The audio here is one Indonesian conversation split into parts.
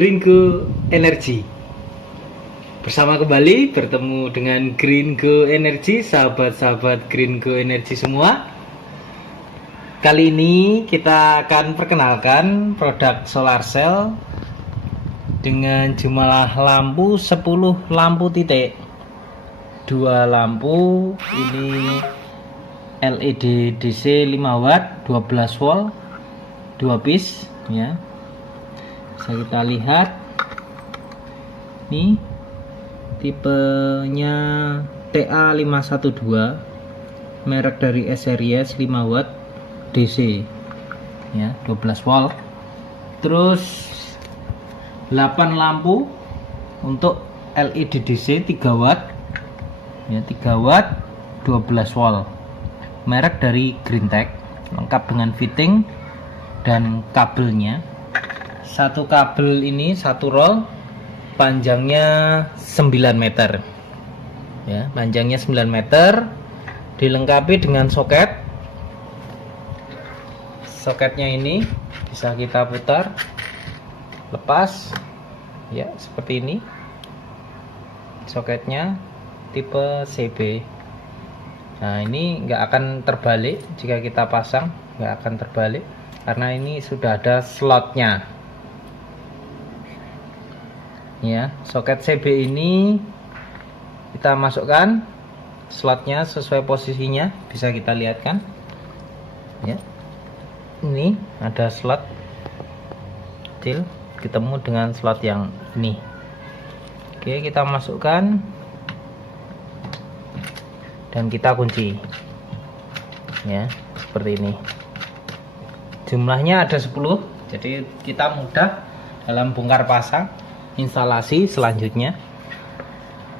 Green Go Energy. Bersama kembali bertemu dengan Green Go Energy, sahabat-sahabat Green Go Energy semua. Kali ini kita akan perkenalkan produk solar cell dengan jumlah lampu 10 lampu titik. 2 lampu ini LED DC 5 watt 12 volt 2 piece ya. Bisa kita lihat nih tipenya TA512, merek dari S series 5 watt DC ya, 12 volt. Terus 8 lampu untuk LED DC 3 watt ya, 3 watt 12 volt, merek dari Greentech, lengkap dengan fitting dan kabelnya. Satu kabel ini satu roll, panjangnya 9 meter ya, panjangnya 9 meter, dilengkapi dengan soket. Soketnya ini bisa kita putar, lepas ya, seperti ini. Soketnya tipe CB. Nah, ini nggak akan terbalik jika kita pasang, nggak akan terbalik karena ini sudah ada slotnya ya. Soket CB ini kita masukkan slotnya sesuai posisinya, bisa kita lihat kan ya, ini ada slot kecil ketemu dengan slot yang ini. Oke, kita masukkan dan kita kunci ya, seperti ini. Jumlahnya ada 10, jadi kita mudah dalam bongkar pasang instalasi selanjutnya.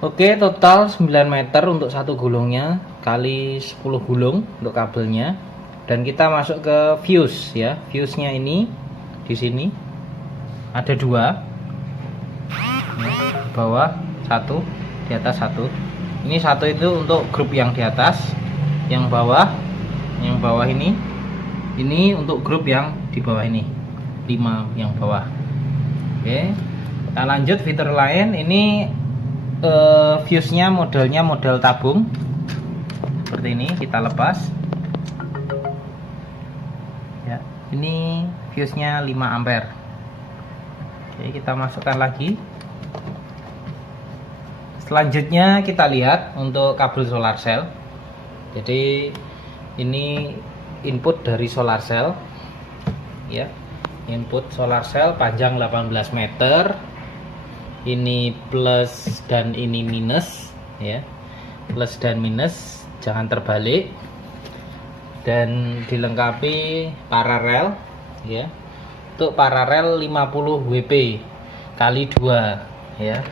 Oke, total 9 meter untuk satu gulungnya, kali 10 gulung untuk kabelnya. Dan kita masuk ke fuse ya. Fuse-nya ini di sini ada 2 ya, di bawah 1, di atas 1. Ini 1 itu untuk grup yang di atas, yang bawah ini untuk grup yang di bawah ini, 5 yang bawah. Oke, kita lanjut fitur lain. Ini fuse-nya modelnya model tabung seperti ini, kita lepas ya. Ini fuse-nya 5 ampere. Oke, kita masukkan lagi. Selanjutnya kita lihat untuk kabel solar cell. Jadi ini input dari solar cell ya, input solar cell panjang 18 meter. Ini plus dan ini minus ya, plus dan minus, jangan terbalik. Dan dilengkapi paralel ya, untuk paralel 50 WP kali 2 ya.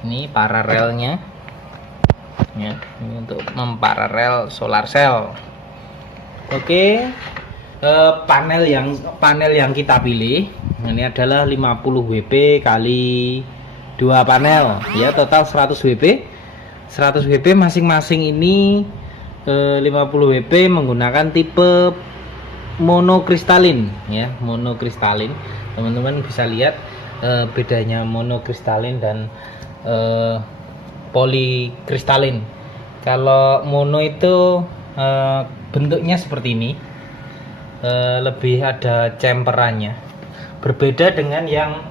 Ini paralelnya ya, ini untuk memparalel solar cell. Oke, panel yang kita pilih ini adalah 50 WP kali 2 panel ya, total 100 WP. 100 WP masing-masing ini 50 WP menggunakan tipe monokristalin ya, monokristalin. Teman-teman bisa lihat bedanya monokristalin dan polikristalin. Kalau mono itu bentuknya seperti ini, lebih ada chamferannya, berbeda dengan yang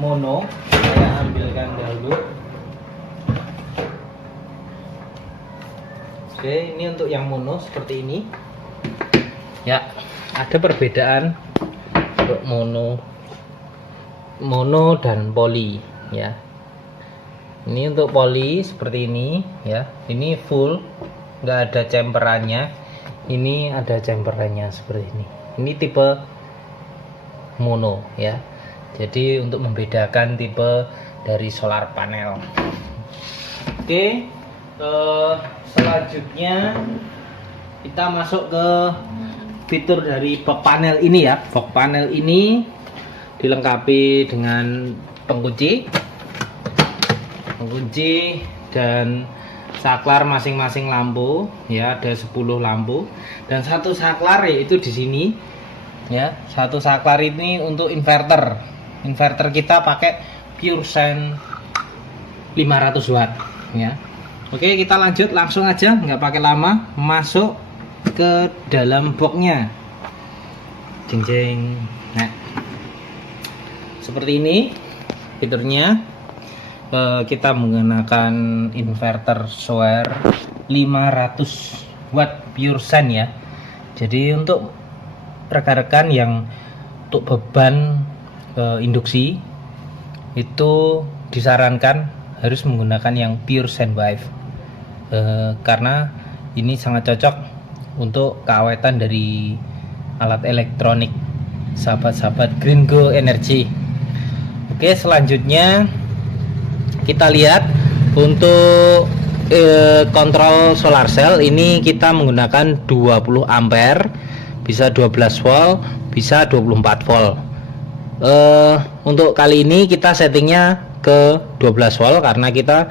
mono. Saya ambilkan dahulu. Oke, ini untuk yang mono seperti ini ya, ada perbedaan untuk mono dan poli ya. Ini untuk poli seperti ini ya, ini full, nggak ada chamferannya. Ini ada chamferannya seperti ini. Ini tipe mono ya. Jadi untuk membedakan tipe dari solar panel. Oke, selanjutnya kita masuk ke fitur dari box panel ini ya. Box panel ini dilengkapi dengan pengunci dan saklar masing-masing lampu ya, ada 10 lampu dan satu saklar yaitu di sini ya. Satu saklar ini untuk inverter inverter kita pakai PureSense 500 watt ya. Oke, kita lanjut langsung aja, nggak pakai lama, masuk ke dalam boxnya. Jeng jeng. Nah, seperti ini fiturnya. Kita menggunakan inverter Soer 500 watt PureSense ya. Jadi untuk rekan-rekan yang untuk beban induksi itu disarankan harus menggunakan yang PureSense Wave, karena ini sangat cocok untuk keawetan dari alat elektronik sahabat-sahabat Green Go Energy. Oke, selanjutnya kita lihat untuk kontrol solar cell. Ini kita menggunakan 20 ampere, bisa 12 volt, bisa 24 volt. Untuk kali ini kita settingnya ke 12 volt karena kita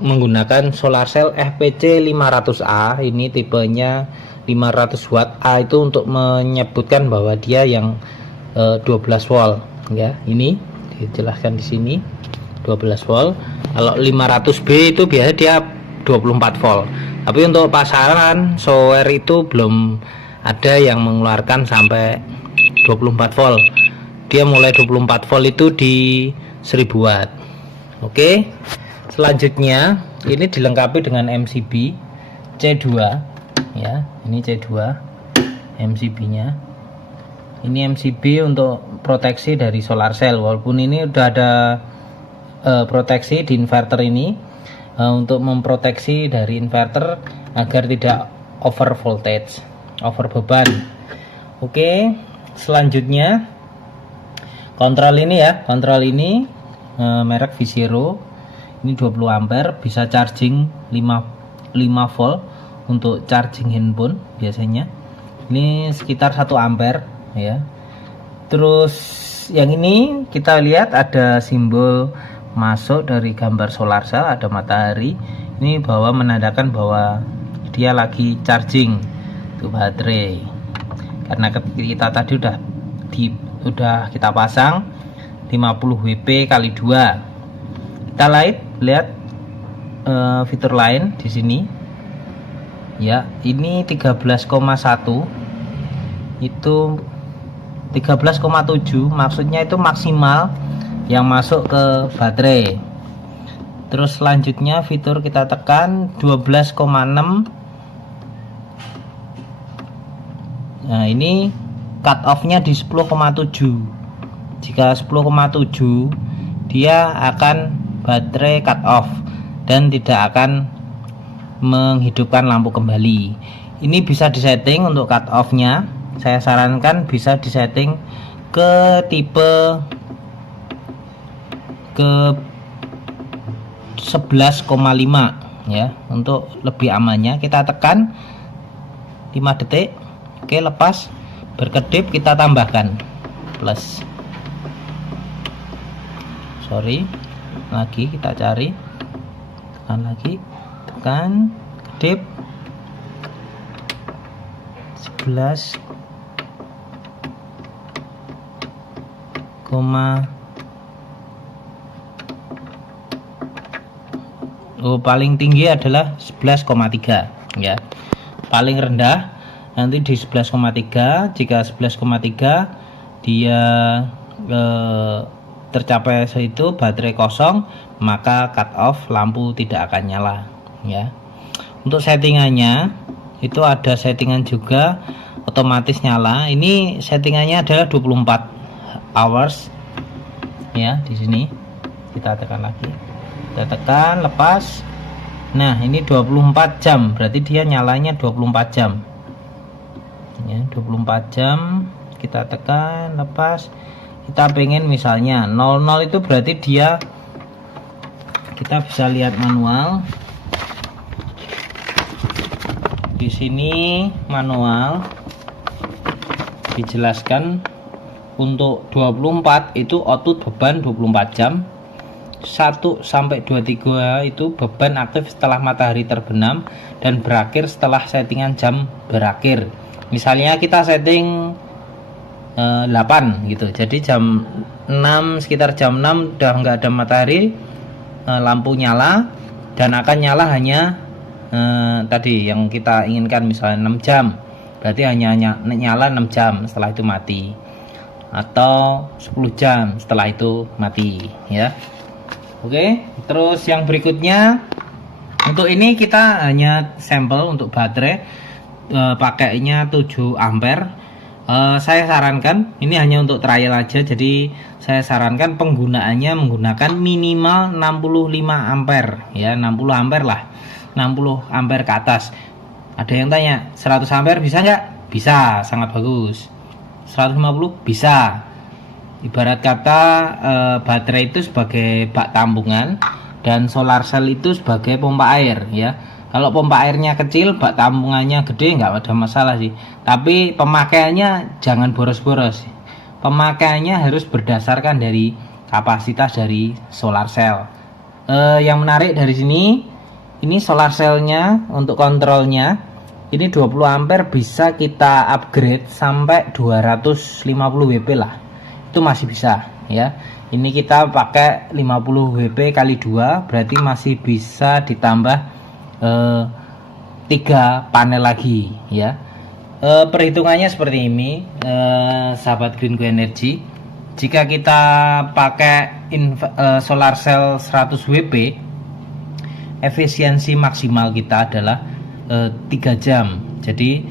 menggunakan solar cell FPC 500A. Ini tipenya 500 watt. A itu untuk menyebutkan bahwa dia yang 12 volt ya. Ini dijelaskan di sini 12 volt. Kalau 500B itu biasanya dia 24 volt. Tapi untuk pasaran Soer itu belum ada yang mengeluarkan sampai 24 volt. Dia mulai 24 volt itu di 1000 watt. Oke. Selanjutnya ini dilengkapi dengan MCB C2 ya. Ini C2 MCB-nya. Ini MCB untuk proteksi dari solar cell. Walaupun ini udah ada proteksi di inverter ini, untuk memproteksi dari inverter agar tidak over voltage, over beban. Oke, selanjutnya kontrol ini ya, kontrol ini merek Visero. Ini 20 ampere, bisa charging 5 volt untuk charging handphone biasanya. Ini sekitar 1 ampere ya. Terus yang ini kita lihat ada simbol masuk dari gambar solar cell, ada matahari. Ini bahwa menandakan bahwa dia lagi charging tuh baterai, karena kita tadi udah kita pasang 50 WP kali 2. Kita lihat fitur lain di sini ya. Ini 13,1 itu 13,7 maksudnya itu maksimal yang masuk ke baterai. Terus selanjutnya fitur kita tekan 12,6. Nah, ini cut off-nya di 10,7. Jika 10,7 dia akan baterai cut off dan tidak akan menghidupkan lampu kembali. Ini bisa disetting untuk cut off-nya. Saya sarankan bisa disetting ke tipe ke 11,5 ya, untuk lebih amannya. Kita tekan 5 detik. Oke, lepas berkedip, kita tambahkan plus. Lagi kita cari, tekan lagi, tekan kedip 11, paling tinggi adalah 11,3 ya. Paling rendah nanti di 11,3. Jika 11,3 dia tercapai itu baterai kosong, maka cut off, lampu tidak akan nyala ya. Untuk settingannya itu ada settingan juga otomatis nyala. Ini settingannya adalah 24 hours ya. Di sini kita tekan lagi, kita tekan, lepas. Nah, ini 24 jam, berarti dia nyalanya 24 jam ya. 24 jam kita tekan, lepas. Kita pengen misalnya 00 itu berarti dia, kita bisa lihat manual di sini. Manual dijelaskan untuk 24 itu output beban 24 jam. 1 sampai 23 itu beban aktif setelah matahari terbenam dan berakhir setelah settingan jam berakhir. Misalnya kita setting 8 gitu. Jadi jam 6, sekitar jam 6 udah nggak ada matahari, lampu nyala dan akan nyala hanya tadi yang kita inginkan, misalnya 6 jam, berarti hanya nyala 6 jam, setelah itu mati, atau 10 jam setelah itu mati ya. Oke, terus yang berikutnya, untuk ini kita hanya sampel untuk baterai, pakainya 7 ampere. Saya sarankan, ini hanya untuk trial aja, jadi saya sarankan penggunaannya menggunakan minimal 65 ampere ya, 60 ampere lah, 60 ampere ke atas. Ada yang tanya 100 ampere bisa nggak? Bisa, sangat bagus. 150 bisa. Ibarat kata baterai itu sebagai bak tampungan dan solar cell itu sebagai pompa air ya. Kalau pompa airnya kecil, bak tampungannya gede, nggak ada masalah sih. Tapi pemakaiannya jangan boros-boros. Pemakaiannya harus berdasarkan dari kapasitas dari solar cell. Yang menarik dari sini, ini solar cellnya untuk kontrolnya, ini 20 ampere bisa kita upgrade sampai 250 WP lah. Itu masih bisa ya. Ini kita pakai 50 WP kali 2, berarti masih bisa ditambah 3 panel lagi ya. Perhitungannya seperti ini, sahabat Greenko Energy. Jika kita pakai solar cell 100 WP, efisiensi maksimal kita adalah 3 jam. Jadi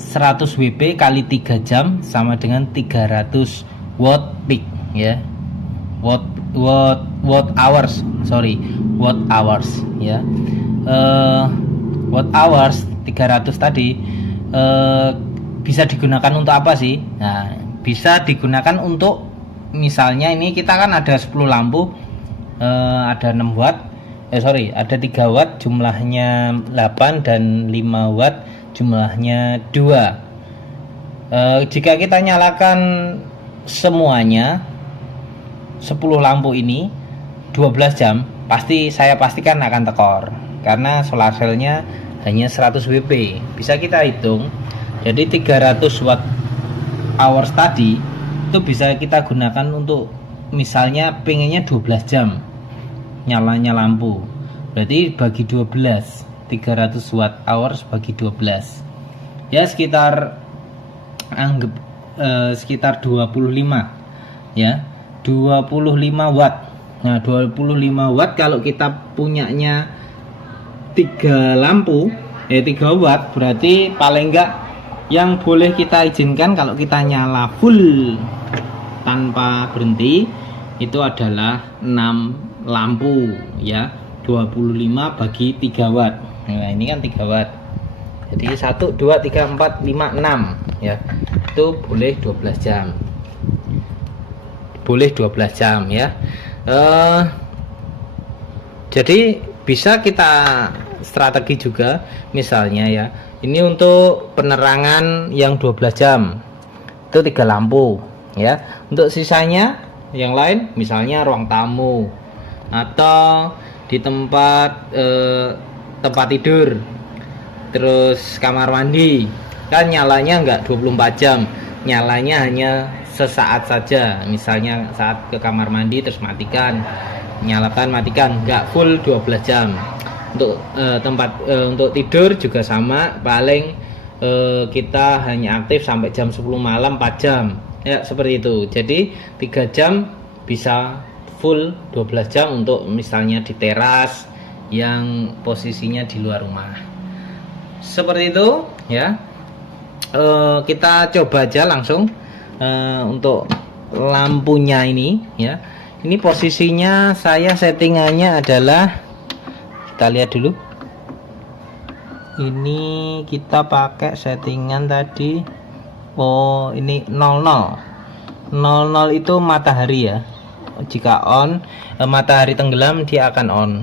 100 WP kali 3 jam sama dengan 300 watt peak ya. Watt hours ya. Watt hours 300 tadi bisa digunakan untuk apa sih? Nah, bisa digunakan untuk, misalnya ini kita kan ada 10 lampu, ada 6 watt, ada 3 watt jumlahnya 8 dan 5 watt jumlahnya 2. Jika kita nyalakan semuanya 10 lampu ini 12 jam, saya pastikan akan tekor karena solar cellnya hanya 100 WP. Bisa kita hitung, jadi 300 watt hours tadi itu bisa kita gunakan untuk, misalnya pengennya 12 jam nyalanya lampu, berarti bagi 12, 300 watt hours bagi 12 ya, sekitar anggap sekitar 25 ya, 25 watt. Nah, 25 watt kalau kita punyanya 3 lampu 3 watt, berarti paling enggak yang boleh kita izinkan kalau kita nyala full tanpa berhenti itu adalah 6 lampu ya, 25 bagi 3 watt. Nah, ini kan 3 watt. Jadi 1 2 3 4 5 6 ya. Itu boleh 12 jam. Boleh 12 jam ya. Jadi bisa kita strategi juga, misalnya ya, ini untuk penerangan yang 12 jam itu 3 lampu ya. Untuk sisanya yang lain, misalnya ruang tamu atau di tempat tidur, terus kamar mandi, kan nyalanya enggak 24 jam, nyalanya hanya sesaat saja. Misalnya saat ke kamar mandi terus matikan, nyalakan, matikan, enggak full 12 jam. Untuk untuk tidur juga sama, paling kita hanya aktif sampai jam 10 malam 4 jam ya, seperti itu. Jadi 3 jam bisa full 12 jam untuk misalnya di teras yang posisinya di luar rumah, seperti itu ya. Kita coba aja langsung untuk lampunya ini ya. Ini posisinya saya settingannya adalah, kita lihat dulu. Ini kita pakai settingan tadi. Oh, ini 00 itu matahari ya. Jika on, matahari tenggelam, dia akan on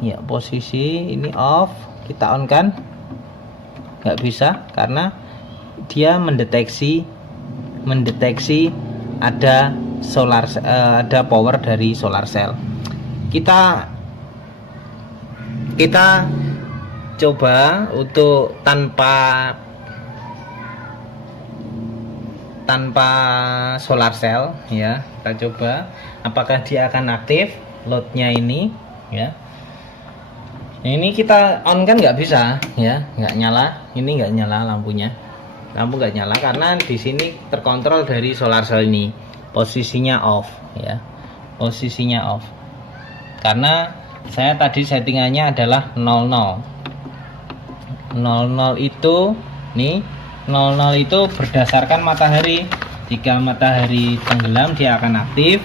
ya. Posisi ini off, kita on kan nggak bisa karena dia mendeteksi ada ada power dari solar cell. Kita coba untuk tanpa tanpa solar cell ya. Kita coba apakah dia akan aktif loadnya ini ya. Ini kita on kan nggak bisa ya, nggak nyala. Ini nggak nyala lampunya, lampu nggak nyala karena di sini terkontrol dari solar cell ini. Posisinya off ya, posisinya off karena saya tadi settingannya adalah 00. 00 itu nih, 00 itu berdasarkan matahari. Jika matahari tenggelam dia akan aktif.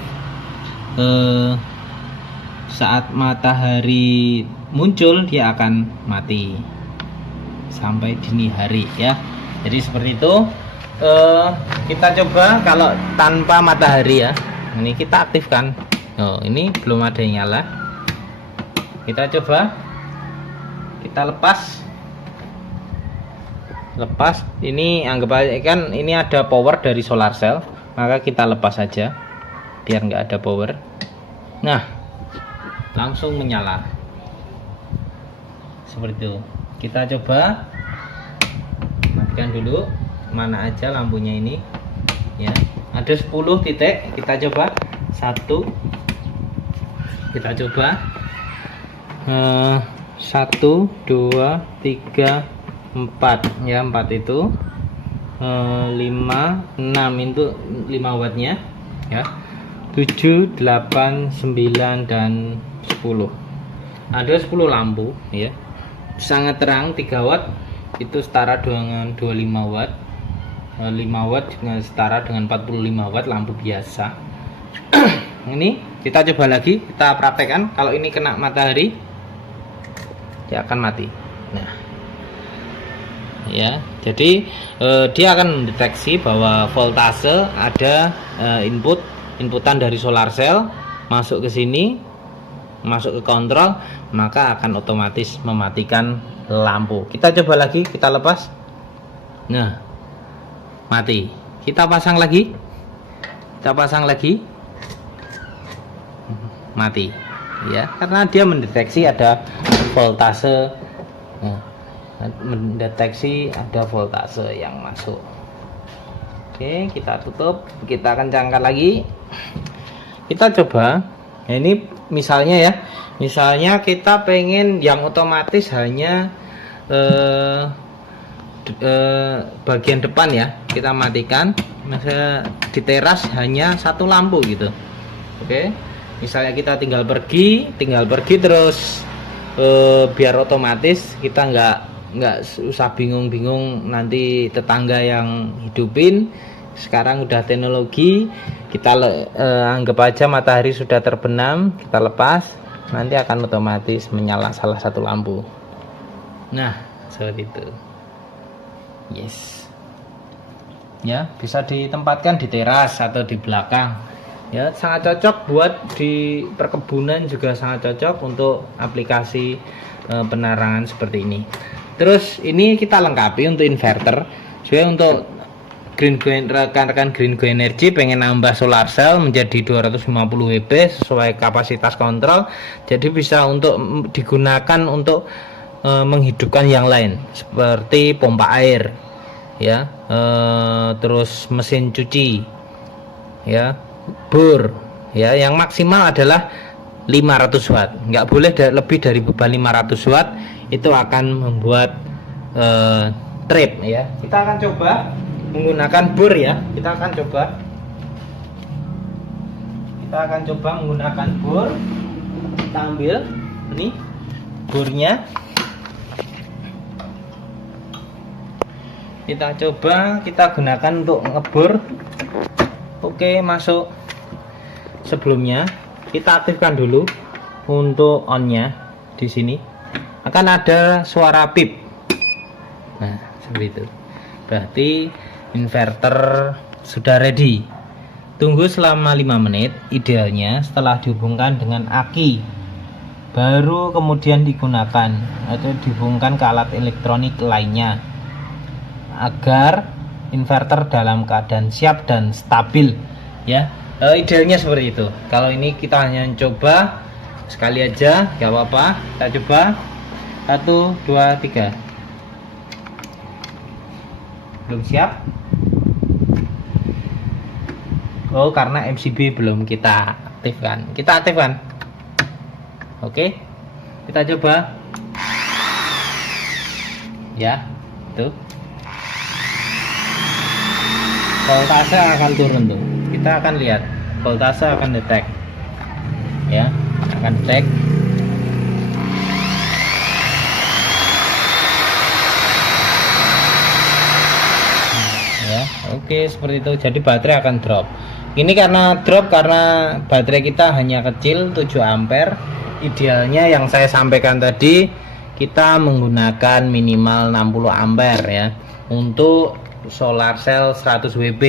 Saat matahari muncul dia akan mati sampai dini hari ya. Jadi seperti itu. Kita coba kalau tanpa matahari ya. Ini kita aktifkan. Oh, ini belum ada yang nyala. Kita coba, kita lepas. Ini anggap aja kan ini ada power dari solar cell, maka kita lepas saja biar nggak ada power. Nah, langsung menyala seperti itu. Kita coba matikan dulu, mana aja lampunya ini ya. Ada 10 titik, kita coba 1, kita coba 1 2 3 4 ya, 4 itu 5 6 itu 5 wattnya ya, 7 8 9 dan 10. Ada 10 lampu ya, sangat terang. 3 watt itu setara dengan 25 watt, 5 watt juga setara dengan 45 watt lampu biasa. Ini kita coba lagi, kita praktekkan. Kalau ini kena matahari dia akan mati. Nah ya, jadi dia akan mendeteksi bahwa voltase ada inputan dari solar cell masuk ke sini, masuk ke kontrol, maka akan otomatis mematikan lampu. Kita coba lagi, kita lepas. Nah, mati. Kita pasang lagi, mati ya, karena dia mendeteksi ada voltase. Mendeteksi ada voltase yang masuk. Oke, kita tutup, kita kencangkan lagi, kita coba. Ini misalnya ya, misalnya kita pengen yang otomatis hanya bagian depan ya, kita matikan. Misalnya di teras hanya 1 lampu gitu. Oke, misalnya kita tinggal pergi terus biar otomatis kita nggak usah bingung-bingung nanti tetangga yang hidupin. Sekarang udah teknologi, kita anggap aja matahari sudah terbenam, kita lepas, nanti akan otomatis menyala salah satu lampu. Nah seperti itu. Yes ya, bisa ditempatkan di teras atau di belakang ya, sangat cocok buat di perkebunan, juga sangat cocok untuk aplikasi penerangan seperti ini. Terus ini kita lengkapi untuk inverter. Sebenarnya untuk rekan-rekan Green Go Energy pengen nambah solar cell menjadi 250 WP sesuai kapasitas kontrol, jadi bisa untuk digunakan untuk menghidupkan yang lain seperti pompa air ya, terus mesin cuci ya, bor ya, yang maksimal adalah 500 watt, nggak boleh lebih dari beban 500 watt. Itu akan membuat trip ya. Kita akan coba menggunakan bor ya, kita akan coba menggunakan bor. Kita ambil ini bornya, kita coba kita gunakan untuk ngebor. Oke, masuk. Sebelumnya kita aktifkan dulu untuk onnya. Di sini akan ada suara pip. Nah seperti itu, berarti inverter sudah ready. Tunggu selama 5 menit idealnya setelah dihubungkan dengan aki, baru kemudian digunakan atau dihubungkan ke alat elektronik lainnya agar inverter dalam keadaan siap dan stabil ya. Idealnya seperti itu. Kalau ini kita hanya coba sekali aja, gak apa-apa. Kita coba 1 2 3. Belum siap. Oh, karena MCB belum kita aktifkan. Kita aktifkan. Oke, kita coba. Ya, tuh. Voltase akan turun tuh. Kita akan lihat. Voltase akan detect. Ya, akan detect. Oke, seperti itu. Jadi baterai akan drop. Ini karena drop karena baterai kita hanya kecil 7 ampere. Idealnya yang saya sampaikan tadi kita menggunakan minimal 60 ampere ya untuk solar cell 100 WB.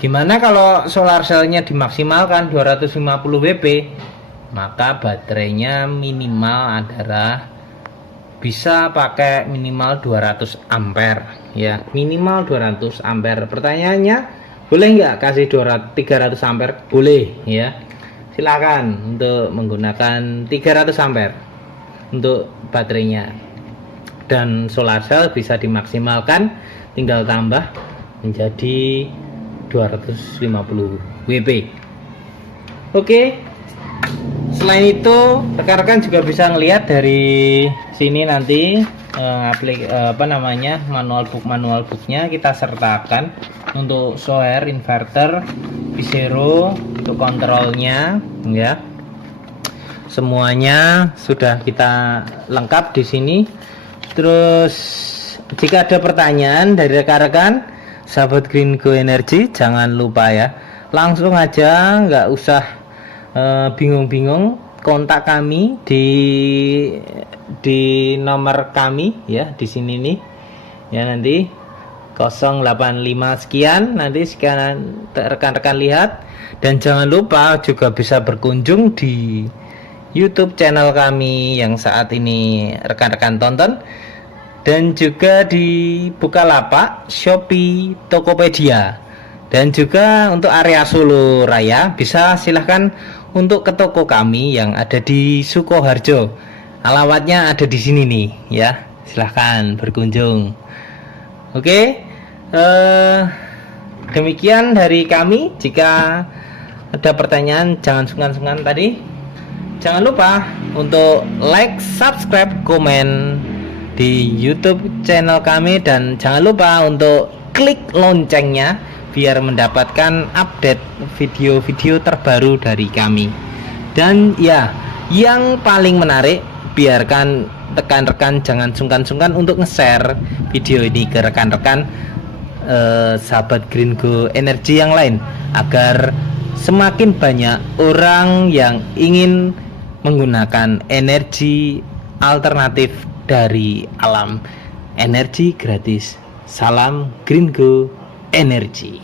Gimana kalau solar cellnya dimaksimalkan 250 WB? Maka baterainya minimal adalah bisa pakai minimal 200 ampere ya, minimal 200 ampere. Pertanyaannya, boleh nggak kasih 300 ampere? Boleh ya, silakan untuk menggunakan 300 ampere untuk baterainya, dan solar cell bisa dimaksimalkan, tinggal tambah menjadi 250 WB. Oke. Selain itu, rekan-rekan juga bisa ngelihat dari sini nanti manual booknya kita sertakan untuk solar inverter, V0 untuk kontrolnya ya. Semuanya sudah kita lengkap di sini. Terus jika ada pertanyaan dari rekan-rekan sahabat Green Go Energy, jangan lupa ya, langsung aja, nggak usah bingung-bingung, kontak kami di nomor kami ya di sini nih ya, nanti 085 sekian, nanti sekian rekan-rekan lihat. Dan jangan lupa juga bisa berkunjung di YouTube channel kami yang saat ini rekan-rekan tonton, dan juga di Bukalapak, Shopee, Tokopedia, dan juga untuk area Solo Raya bisa silahkan untuk ke toko kami yang ada di Sukoharjo. Alamatnya ada di sini nih ya, silahkan berkunjung. Oke, demikian dari kami. Jika ada pertanyaan jangan sungkan-sungkan tadi. Jangan lupa untuk like, subscribe, komen di YouTube channel kami, dan jangan lupa untuk klik loncengnya biar mendapatkan update video-video terbaru dari kami. Dan ya, yang paling menarik, biarkan rekan-rekan jangan sungkan-sungkan untuk nge-share video ini ke rekan-rekan sahabat Green Go Energy yang lain, agar semakin banyak orang yang ingin menggunakan energi alternatif dari alam, energi gratis. Salam Green Go Energy.